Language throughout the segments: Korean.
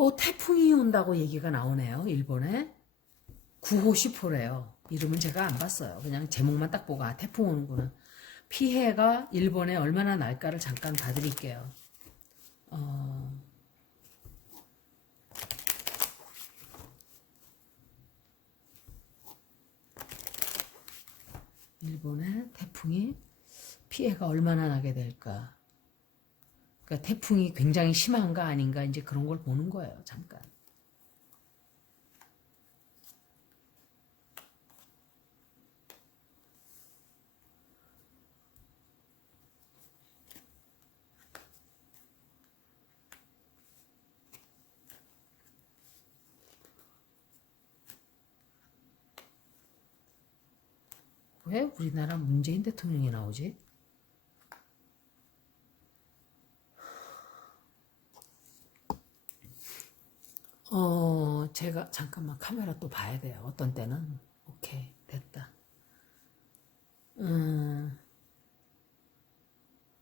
또 태풍이 온다고 얘기가 나오네요. 일본에 9호 10호래요. 이름은 제가 안 봤어요. 그냥 제목만 딱 보고 태풍 오는구나. 피해가 일본에 얼마나 날까를 잠깐 봐드릴게요. 일본의 태풍이 피해가 얼마나 나게 될까. 그러니까 태풍이 굉장히 심한가 아닌가 이제 그런 걸 보는 거예요. 잠깐. 왜 우리나라 문재인 대통령이 나오지? 제가 잠깐만 카메라 또 봐야 돼요. 어떤 때는. 오케이, 됐다.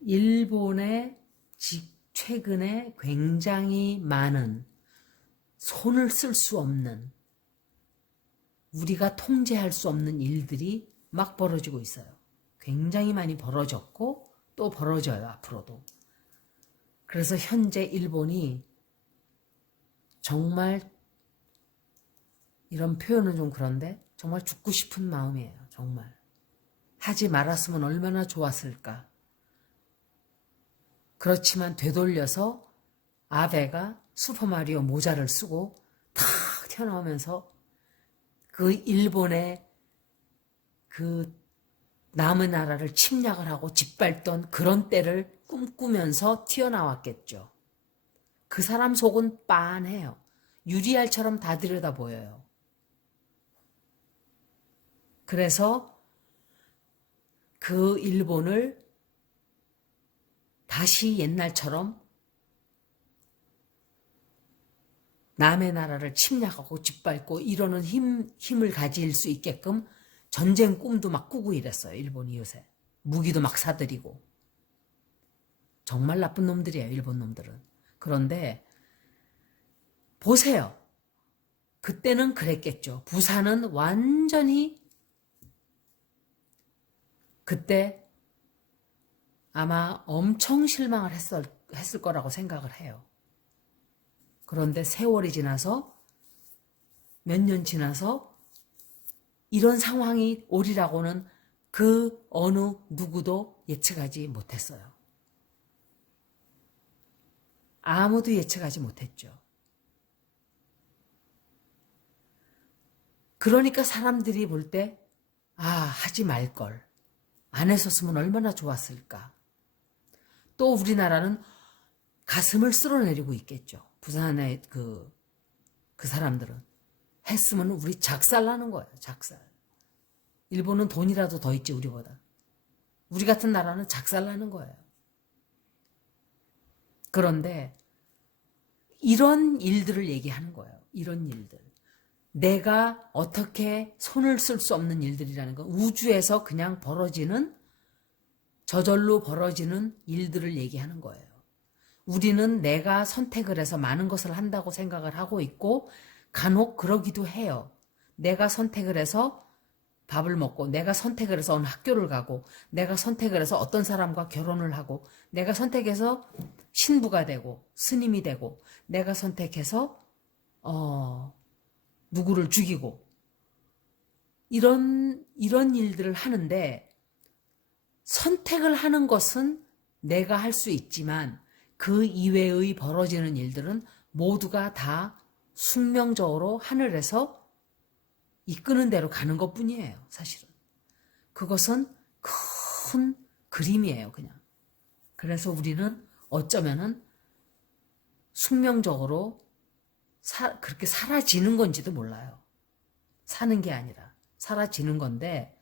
일본에 최근에 굉장히 많은 손을 쓸 수 없는 우리가 통제할 수 없는 일들이 막 벌어지고 있어요. 굉장히 많이 벌어졌고 또 벌어져요. 앞으로도. 그래서 현재 일본이 정말 이런 표현은 좀 그런데 정말 죽고 싶은 마음이에요. 정말. 하지 말았으면 얼마나 좋았을까. 그렇지만 되돌려서 아베가 슈퍼마리오 모자를 쓰고 탁 튀어나오면서 그 일본의 그 남의 나라를 침략을 하고 짓밟던 그런 때를 꿈꾸면서 튀어나왔겠죠. 그 사람 속은 빤해요. 유리알처럼 다 들여다 보여요. 그래서 그 일본을 다시 옛날처럼 남의 나라를 침략하고 짓밟고 이러는 힘을 가질 수 있게끔 전쟁 꿈도 막 꾸고 이랬어요. 일본이 요새. 무기도 막 사들이고. 정말 나쁜 놈들이에요. 일본 놈들은. 그런데 보세요. 그때는 그랬겠죠. 부산은 완전히 그때 아마 엄청 실망을 했을 거라고 생각을 해요. 그런데 세월이 지나서 몇 년 지나서 이런 상황이 오리라고는 그 어느 누구도 예측하지 못했어요. 아무도 예측하지 못했죠. 그러니까 사람들이 볼 때 하지 말걸. 안 했었으면 얼마나 좋았을까. 또 우리나라는 가슴을 쓸어내리고 있겠죠. 부산의 그 사람들은. 했으면 우리 작살나는 거예요. 작살. 일본은 돈이라도 더 있지 우리보다. 우리 같은 나라는 작살나는 거예요. 그런데 이런 일들을 얘기하는 거예요. 이런 일들. 내가 어떻게 손을 쓸 수 없는 일들이라는 건 우주에서 그냥 벌어지는 저절로 벌어지는 일들을 얘기하는 거예요. 우리는 내가 선택을 해서 많은 것을 한다고 생각을 하고 있고 간혹 그러기도 해요. 내가 선택을 해서 밥을 먹고 내가 선택을 해서 어느 학교를 가고 내가 선택을 해서 어떤 사람과 결혼을 하고 내가 선택해서 신부가 되고 스님이 되고 내가 선택해서 누구를 죽이고 이런 일들을 하는데 선택을 하는 것은 내가 할 수 있지만 그 이외의 벌어지는 일들은 모두가 다 숙명적으로 하늘에서 이끄는 대로 가는 것뿐이에요. 사실은. 그것은 큰 그림이에요. 그냥. 그래서 우리는 어쩌면은 숙명적으로 그렇게 사라지는 건지도 몰라요. 사는 게 아니라 사라지는 건데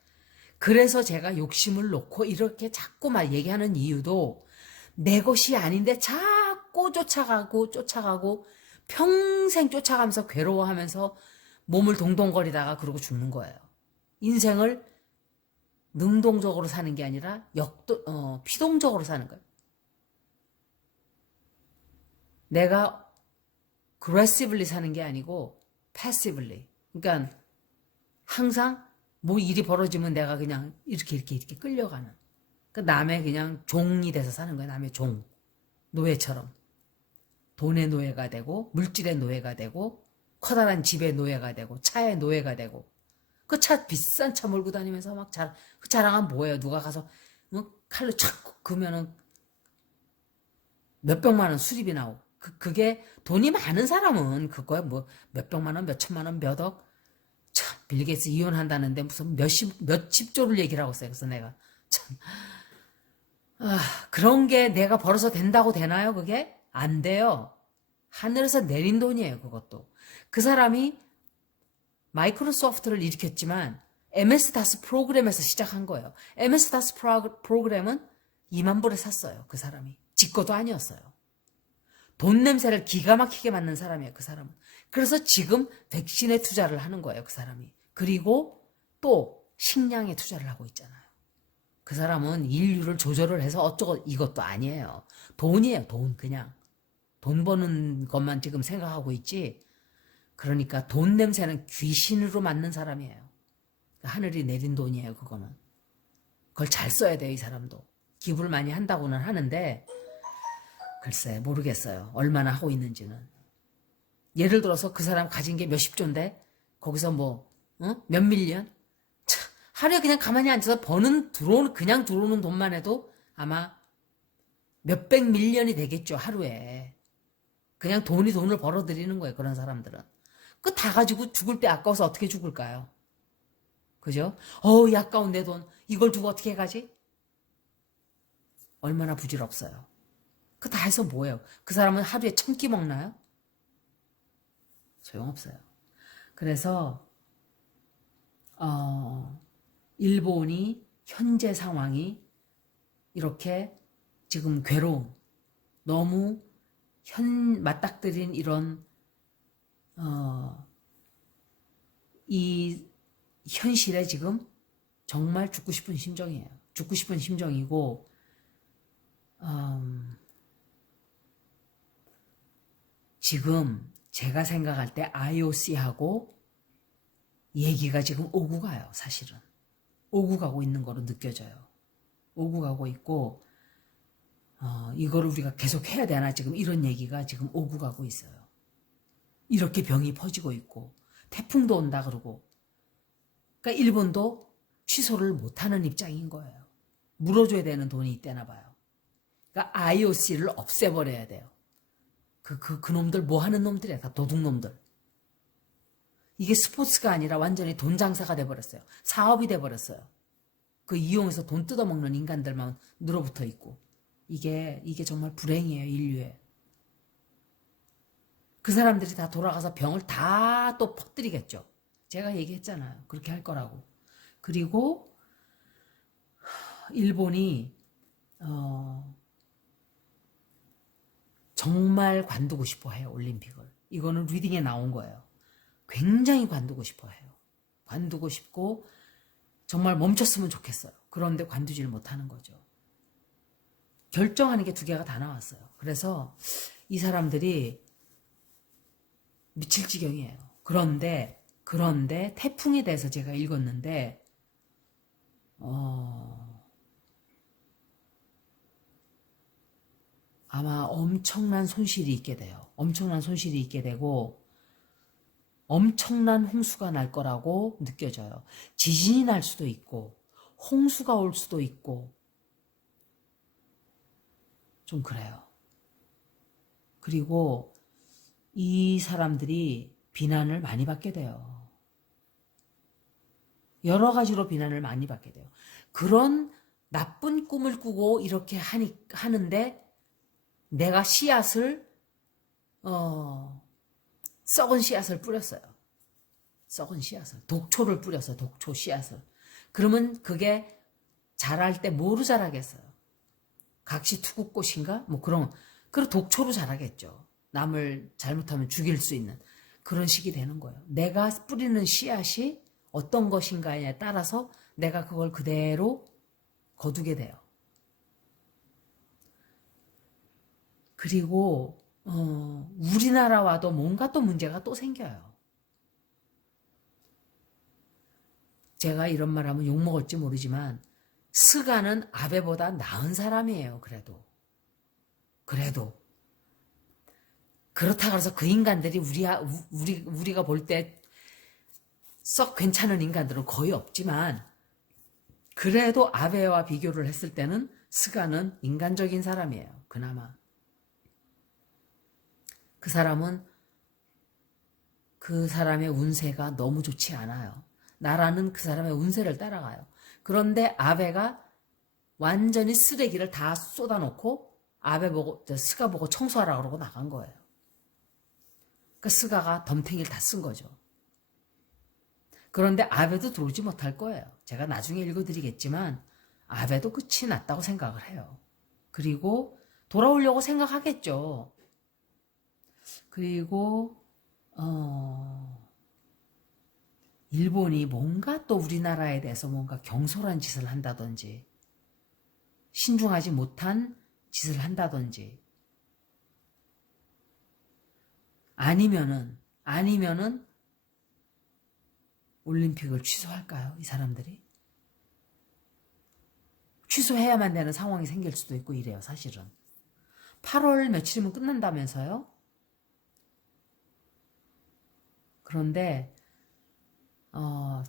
그래서 제가 욕심을 놓고 이렇게 자꾸 막 얘기하는 이유도 내 것이 아닌데 자꾸 쫓아가고 평생 쫓아가면서 괴로워하면서 몸을 동동거리다가 그러고 죽는 거예요. 인생을 능동적으로 사는 게 아니라 피동적으로 사는 거예요. 내가 aggressively 사는 게 아니고 passively. 그러니까 항상 뭐 일이 벌어지면 내가 그냥 이렇게 끌려가는. 그러니까 남의 그냥 종이 돼서 사는 거야. 남의 종. 노예처럼. 돈의 노예가 되고 물질의 노예가 되고 커다란 집의 노예가 되고 차의 노예가 되고 그 차 비싼 차 몰고 다니면서 막 그 자랑은 뭐예요? 누가 가서 칼로 착 그으면은 몇백만 원 수리비 나오고 그게 돈이 많은 사람은 그거야 뭐 몇백만 원, 몇천만 원, 몇억 참 빌 게이츠 이혼한다는데 무슨 몇십 조를 얘기를 하고 있어요. 그래서 내가 참 그런 게 내가 벌어서 된다고 되나요? 그게? 안 돼요. 하늘에서 내린 돈이에요. 그것도. 그 사람이 마이크로소프트를 일으켰지만 MS-DOS 프로그램에서 시작한 거예요. MS-DOS 프로그램은 2만 불에 샀어요. 그 사람이. 지 것도 아니었어요. 돈 냄새를 기가 막히게 맡는 사람이에요. 그 사람은. 그래서 지금 백신에 투자를 하는 거예요. 그 사람이. 그리고 또 식량에 투자를 하고 있잖아요. 그 사람은 인류를 조절을 해서 어쩌고 이것도 아니에요. 돈이에요. 돈 그냥. 돈 버는 것만 지금 생각하고 있지. 그러니까 돈 냄새는 귀신으로 맡는 사람이에요. 하늘이 내린 돈이에요. 그거는. 그걸 잘 써야 돼요. 이 사람도. 기부를 많이 한다고는 하는데 글쎄 모르겠어요. 얼마나 하고 있는지는. 예를 들어서 그 사람 가진 게 몇십 조인데 거기서 뭐 몇 밀리언? 참, 하루에 그냥 가만히 앉아서 그냥 들어오는 돈만 해도 아마 몇백 밀리언이 되겠죠. 하루에. 그냥 돈을 벌어들이는 거예요. 그런 사람들은. 그 다 가지고 죽을 때 아까워서 어떻게 죽을까요? 그죠? 이 아까운 내 돈. 이걸 두고 어떻게 가지? 얼마나 부질없어요. 그 다 해서 뭐예요? 그 사람은 하루에 1,000끼 먹나요? 소용없어요. 그래서 일본이 현재 상황이 이렇게 지금 괴로움, 너무 맞닥뜨린 이런 이 현실에 지금 정말 죽고 싶은 심정이에요. 죽고 싶은 심정이고 지금 제가 생각할 때 IOC하고 얘기가 지금 오고 가요. 사실은. 오고 가고 있는 거로 느껴져요. 오고 가고 있고 이거를 우리가 계속 해야 되나 지금 이런 얘기가 지금 오고 가고 있어요. 이렇게 병이 퍼지고 있고 태풍도 온다 그러고 그러니까 일본도 취소를 못하는 입장인 거예요. 물어줘야 되는 돈이 있대나 봐요. 그러니까 IOC를 없애버려야 돼요. 그 놈들 뭐 하는 놈들이야. 다 도둑놈들. 이게 스포츠가 아니라 완전히 돈 장사가 돼버렸어요. 사업이 돼버렸어요. 그 이용해서 돈 뜯어먹는 인간들만 늘어붙어 있고. 이게 정말 불행이에요. 인류에. 그 사람들이 다 돌아가서 병을 다 또 퍼뜨리겠죠. 제가 얘기했잖아요. 그렇게 할 거라고. 그리고 일본이 정말 관두고 싶어 해요. 올림픽을. 이거는 리딩에 나온 거예요. 굉장히 관두고 싶어 해요. 관두고 싶고 정말 멈췄으면 좋겠어요. 그런데 관두지를 못하는 거죠. 결정하는 게 2개가 다 나왔어요. 그래서 이 사람들이 미칠 지경이에요. 그런데 태풍에 대해서 제가 읽었는데 아마 엄청난 손실이 있게 돼요. 엄청난 손실이 있게 되고 엄청난 홍수가 날 거라고 느껴져요. 지진이 날 수도 있고 홍수가 올 수도 있고 좀 그래요. 그리고 이 사람들이 비난을 많이 받게 돼요. 여러 가지로 비난을 많이 받게 돼요. 그런 나쁜 꿈을 꾸고 이렇게 하는데 내가 씨앗을 썩은 씨앗을 뿌렸어요. 썩은 씨앗을. 독초를 뿌렸어요. 독초 씨앗을. 그러면 그게 자랄 때 뭐로 자라겠어요? 각시투구꽃인가? 뭐 그런 독초로 자라겠죠. 남을 잘못하면 죽일 수 있는 그런 식이 되는 거예요. 내가 뿌리는 씨앗이 어떤 것인가에 따라서 내가 그걸 그대로 거두게 돼요. 그리고 우리나라와도 뭔가 또 문제가 또 생겨요. 제가 이런 말 하면 욕먹을지 모르지만 스가는 아베보다 나은 사람이에요. 그래도 그렇다고 해서 그 인간들이 우리가 볼 때 썩 괜찮은 인간들은 거의 없지만 그래도 아베와 비교를 했을 때는 스가는 인간적인 사람이에요. 그나마. 그 사람은 그 사람의 운세가 너무 좋지 않아요. 나라는 그 사람의 운세를 따라가요. 그런데 아베가 완전히 쓰레기를 다 쏟아놓고 스가 보고 청소하라고 그러고 나간 거예요. 그 스가가 덤탱이를 다 쓴 거죠. 그런데 아베도 들어오지 못할 거예요. 제가 나중에 읽어드리겠지만 아베도 끝이 났다고 생각을 해요. 그리고 돌아오려고 생각하겠죠. 그리고 일본이 뭔가 또 우리나라에 대해서 뭔가 경솔한 짓을 한다든지 신중하지 못한 짓을 한다든지 아니면은 올림픽을 취소할까요? 이 사람들이? 취소해야만 되는 상황이 생길 수도 있고 이래요. 사실은. 8월 며칠이면 끝난다면서요? 그런데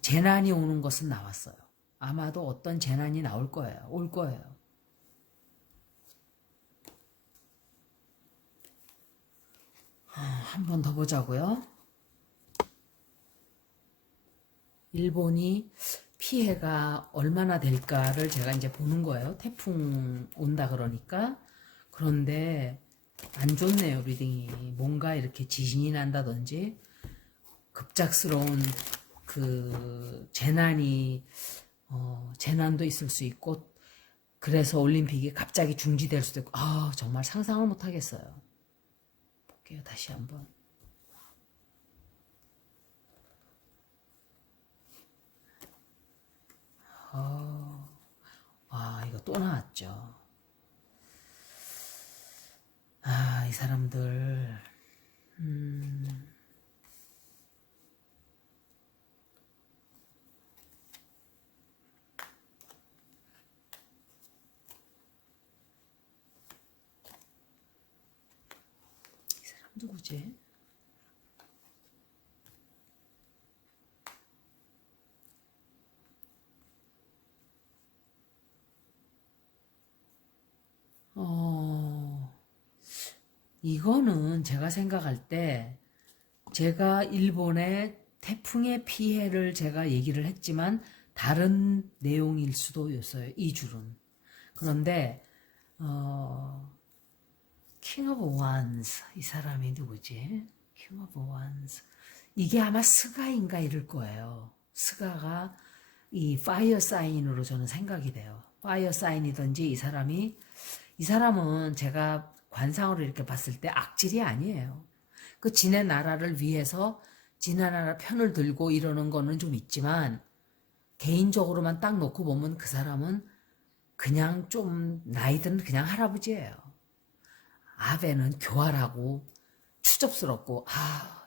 재난이 오는 것은 나왔어요. 아마도 어떤 재난이 올 거예요. 한 번 더 보자고요. 일본이 피해가 얼마나 될까를 제가 이제 보는 거예요. 태풍 온다 그러니까. 그런데 안 좋네요, 리딩이. 뭔가 이렇게 지진이 난다든지 급작스러운 그 재난도 있을 수 있고 그래서 올림픽이 갑자기 중지될 수도 있고 정말 상상을 못 하겠어요. 볼게요, 다시 한번. 이거 또 나왔죠. 이 사람들 누구지? 이거는 제가 생각할 때 제가 일본의 태풍의 피해를 제가 얘기를 했지만 다른 내용일 수도 있어요. 이 줄은. 그런데 킹 오브 완스 이 사람이 누구지? 킹 오브 완스 이게 아마 스가인가 이럴 거예요. 스가가 이 파이어 사인으로 저는 생각이 돼요. 파이어 사인이든지 이 사람은 제가 관상으로 이렇게 봤을 때 악질이 아니에요. 그 지네 나라를 위해서 지네 나라 편을 들고 이러는 거는 좀 있지만 개인적으로만 딱 놓고 보면 그 사람은 그냥 좀 나이 든 그냥 할아버지예요. 아베는 교활하고 추접스럽고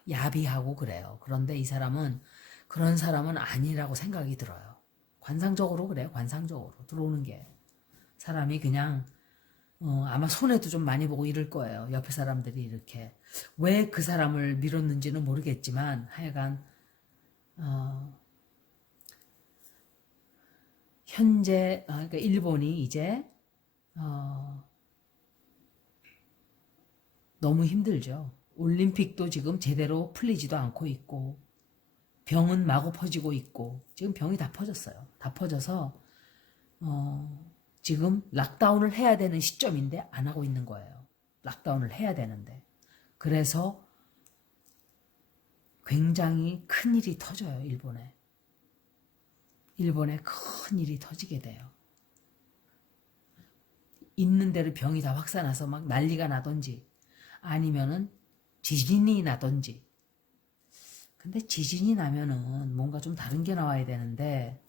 야비하고 그래요. 그런데 이 사람은 그런 사람은 아니라고 생각이 들어요. 관상적으로 그래요. 관상적으로 들어오는 게 사람이 그냥 아마 손해도 좀 많이 보고 이럴 거예요. 옆에 사람들이 이렇게 왜 그 사람을 밀었는지는 모르겠지만 하여간 현재 그러니까 일본이 이제 너무 힘들죠. 올림픽도 지금 제대로 풀리지도 않고 있고 병은 마구 퍼지고 있고 지금 병이 다 퍼졌어요. 다 퍼져서 지금 락다운을 해야 되는 시점인데 안 하고 있는 거예요. 락다운을 해야 되는데. 그래서 굉장히 큰 일이 터져요. 일본에 큰 일이 터지게 돼요. 있는 대로 병이 다 확산해서 막 난리가 나든지 아니면은 지진이 나든지. 근데 지진이 나면은 뭔가 좀 다른 게 나와야 되는데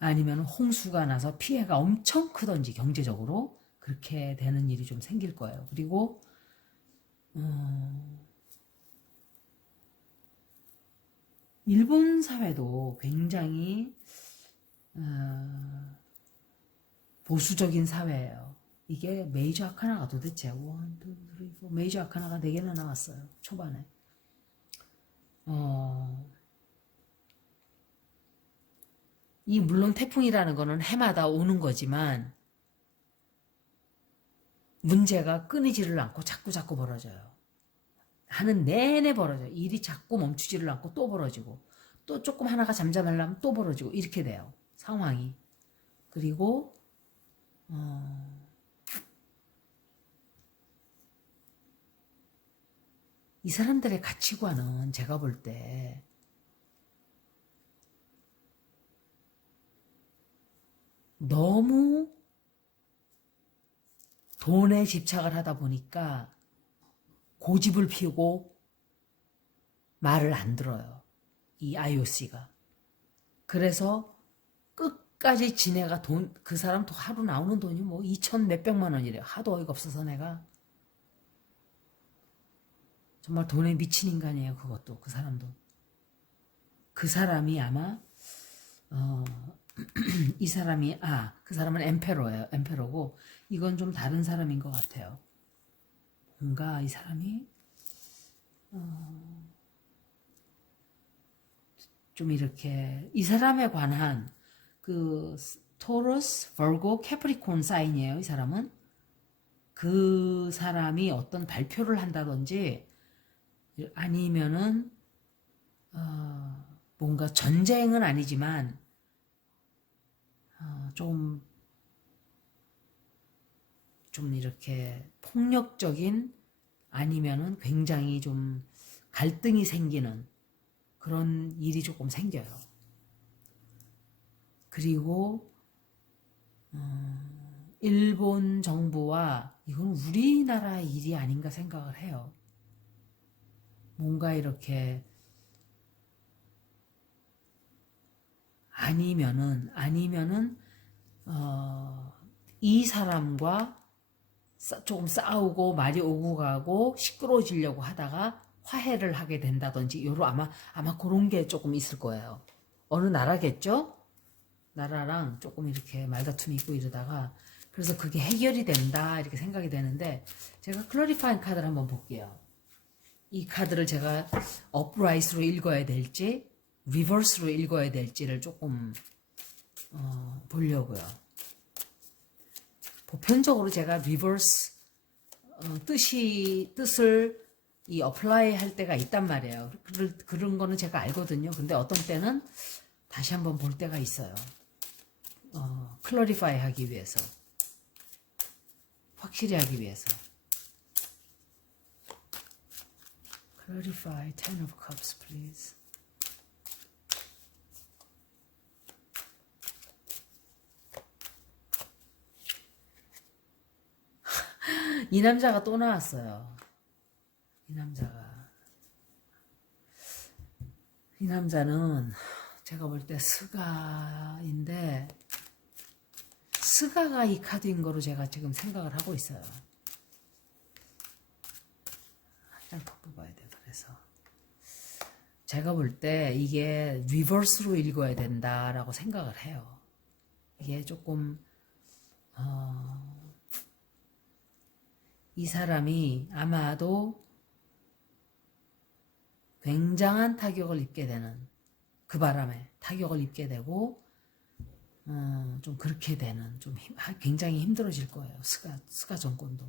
아니면 홍수가 나서 피해가 엄청 크던지 경제적으로 그렇게 되는 일이 좀 생길 거예요. 그리고 일본 사회도 굉장히 보수적인 사회예요. 이게 메이저 아카나가 도대체 1, 2, 3, 4 메이저 아카나가 4개나 나왔어요. 초반에. 이 물론 태풍이라는 거는 해마다 오는 거지만 문제가 끊이지를 않고 자꾸 벌어져요. 하는 내내 벌어져요. 일이 자꾸 멈추지를 않고 또 벌어지고 또 조금 하나가 잠잠하려면 또 벌어지고 이렇게 돼요. 상황이. 그리고 이 사람들의 가치관은 제가 볼 때 너무 돈에 집착을 하다 보니까 고집을 피우고 말을 안 들어요. 이 IOC가. 그래서 끝까지 지네가 그 사람 하루 나오는 돈이 뭐 2천 몇백만 원이래요. 하도 어이가 없어서 내가. 정말 돈에 미친 인간이에요. 그것도. 그 사람도. 그 사람이 아마 이 사람이 그 사람은 엠페로예요. 엠페로고 이건 좀 다른 사람인 것 같아요. 뭔가 이 사람이 좀 이렇게 이 사람에 관한 그 토러스, 버고, 캐프리콘 사인이에요. 이 사람은 그 사람이 어떤 발표를 한다든지 아니면은 뭔가 전쟁은 아니지만 좀 이렇게 폭력적인 아니면은 굉장히 좀 갈등이 생기는 그런 일이 조금 생겨요. 그리고 일본 정부와 이건 우리나라 일이 아닌가 생각을 해요. 뭔가 이렇게 아니면은 이 사람과 조금 싸우고 말이 오고 가고 시끄러워지려고 하다가 화해를 하게 된다든지 요런 아마 그런 게 조금 있을 거예요. 어느 나라겠죠? 나라랑 조금 이렇게 말다툼이 있고 이러다가 그래서 그게 해결이 된다 이렇게 생각이 되는데 제가 클래리파잉 카드를 한번 볼게요. 이 카드를 제가 업라이트로 읽어야 될지 리버스로 읽어야 될지를 조금 보려고요. 보편적으로 제가 리버스 뜻을 이 어플라이 할 때가 있단 말이에요. 그런 거는 제가 알거든요. 근데 어떤 때는 다시 한번 볼 때가 있어요. 클래리파이 하기 위해서. 확실히 하기 위해서. Clarify, Ten of Cups, please. 이 남자가 또 나왔어요. 이 남자는 제가 볼 때 스가인데 스가가 이 카드인 거로 제가 지금 생각을 하고 있어요. 한 장 더 뽑아야 돼. 그래서 제가 볼 때 이게 리버스로 읽어야 된다라고 생각을 해요. 이게 조금 이 사람이 아마도 굉장한 타격을 입게 되는 그 바람에 타격을 입게 되고 좀 그렇게 되는 좀 굉장히 힘들어질 거예요. 스가 정권도.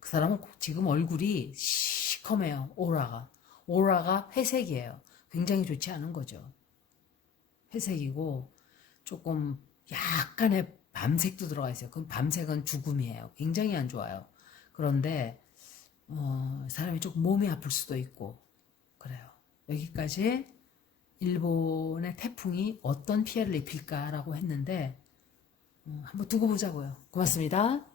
그 사람은 지금 얼굴이 시커매요. 오라가 회색이에요. 굉장히 좋지 않은 거죠. 회색이고 조금 약간의 밤색도 들어가 있어요. 그 밤색은 죽음이에요. 굉장히 안 좋아요. 그런데 사람이 조금 몸이 아플 수도 있고 그래요. 여기까지 일본의 태풍이 어떤 피해를 입힐까라고 했는데 한번 두고 보자고요. 고맙습니다.